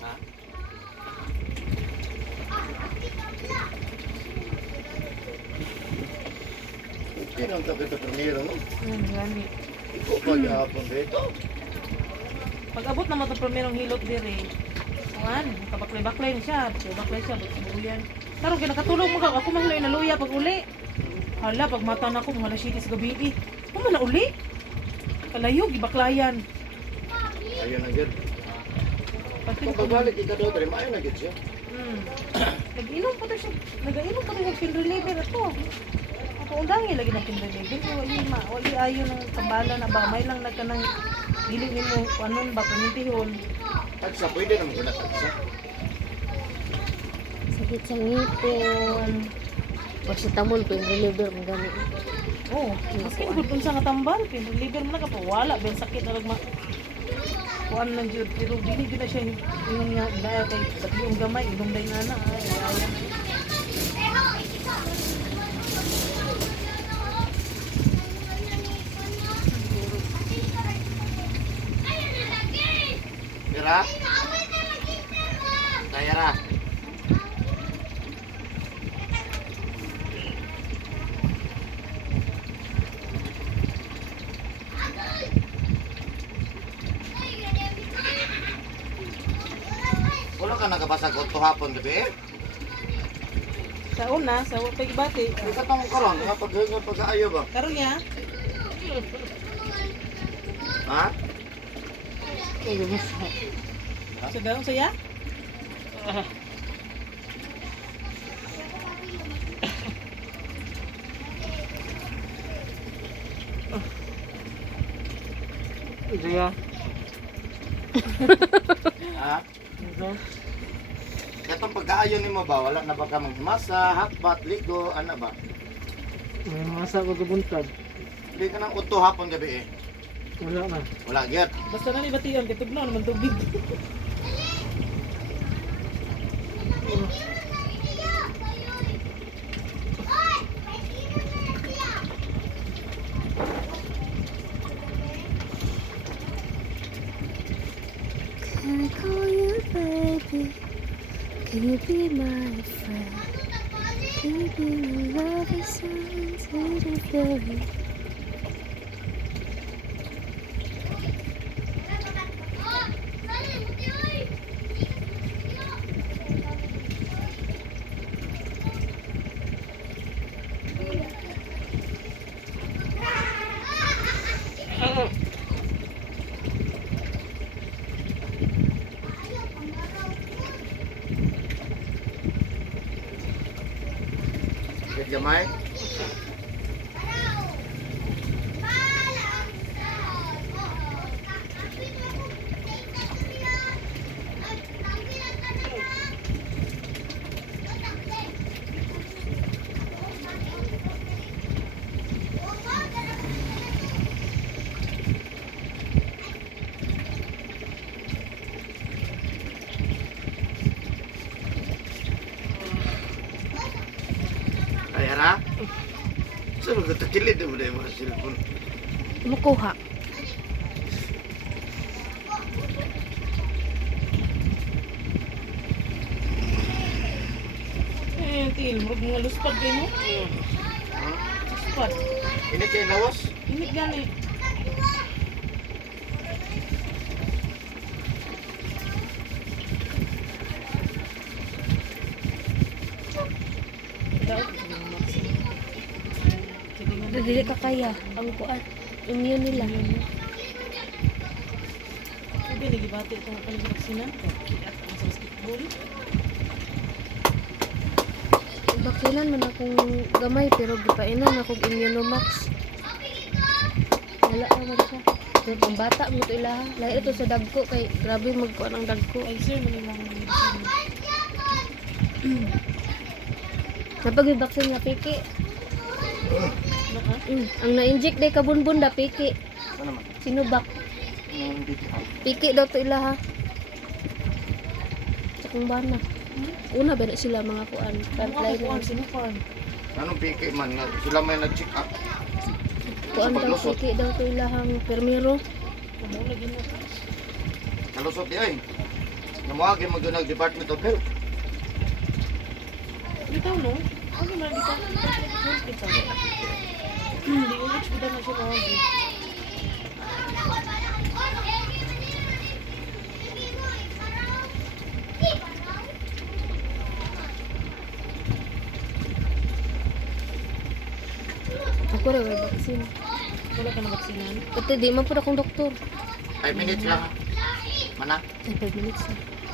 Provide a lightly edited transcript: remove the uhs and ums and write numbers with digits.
Ha? Okay nang tabi ito primero, no? Gani. Ikaw pa gahapon dito. Pag abot naman itong primerong hilot dire, kuhan, kabaklay-baklay na siya. Baklay siya, bagsibuyan. Pero kinakatulong mo ka, ako man lang naluya pag uli. Hala, pag mata na ko, mga nasitis gabi eh. Ako man na uli. Kalayo, gibaklayan. Ayun na gid. Pati Kung pagbalik ika doon, pero maayon na gid siya. Nag-inom pa to siya. Nag-inom pa to siya pain reliever ito. Ako undangi lagi ng pain reliever. Kaya wali ayo ng kabala na ba. May lang nagkanang dili nimo anon ba pamintihon. At sa pwede naman ko natagsa. Sakit sa ngipon. Paracetamol, pain reliever, mga gani. Oh, maski gud unsa nga tambal, pain reliever man ka pa wala ben sakit na nagma. Kuan lang jud pero dili gyud na siya yung nga daya kay sa yung gamay inom day na ay ayan. Tira? Tayara. Wala ka nakabasa ko ito hapon gabi? Sa una, sa pagibati. Hindi ka tong karon, nga pag-hingon pag-aayo ba? Karon ya. Ha? Sa daong saya? Iya. Ha? Katong pag-aayo nimo ba? Wala na ba ka magmasa, hakbat, ligo, ana ba? May masa ko gabuntag. Hindi ka nang uto hapon gabi eh. Wala na. Wala gyud. Basta na ni batian kay tugnaw naman tubig. Can I call you baby? Can you be my friend? Can you be my lover, son, teddy bear? Gid gamay. Tayara. Saan ka takilid mo na yung mga cellphone? Mukuha. Til, murag mga luspad kay mo. Ha? Luspad. Ini kay nawas? Init gani. Dili ka kaya. Ang kuan. Immune nila. Hindi lagi bati itong kaling vaksina. Kaya ang sa basketball. Bakilan man akong gamay pero gipainan akong Immunomax. Wala ka man siya. Pero pang bata mo ito ilaha. Lahi ito sa dagko kay grabe magkuan ang dagko. Ay sir, manilang medicine. Kapag yung vaccine nga piki. Ano ka? Ang na-inject day kabunbun da piki. Ano naman? Sinubak. Hindi ka. Piki daw to ilaha. Sa kung bana. Una ba na sila mga kuan. Ano ka Frontline kuhan, sinukan? Anong piki man? Sila may nag-check up. kuan daw paglusot. piki daw to ilahang permiro. Ano lagi mo? Nalusot di ay. Namawagin mo doon ang Department of Health. Bitaw no? Ano man bitaw? Bitaw. Hindi ulit bitaw na siya mawagi. Ako rin, may vaccine. Wala ka na vaksinan. Pati di man po akong doktor. 5 minutes lang. Mana? Ay, 5 minutes na.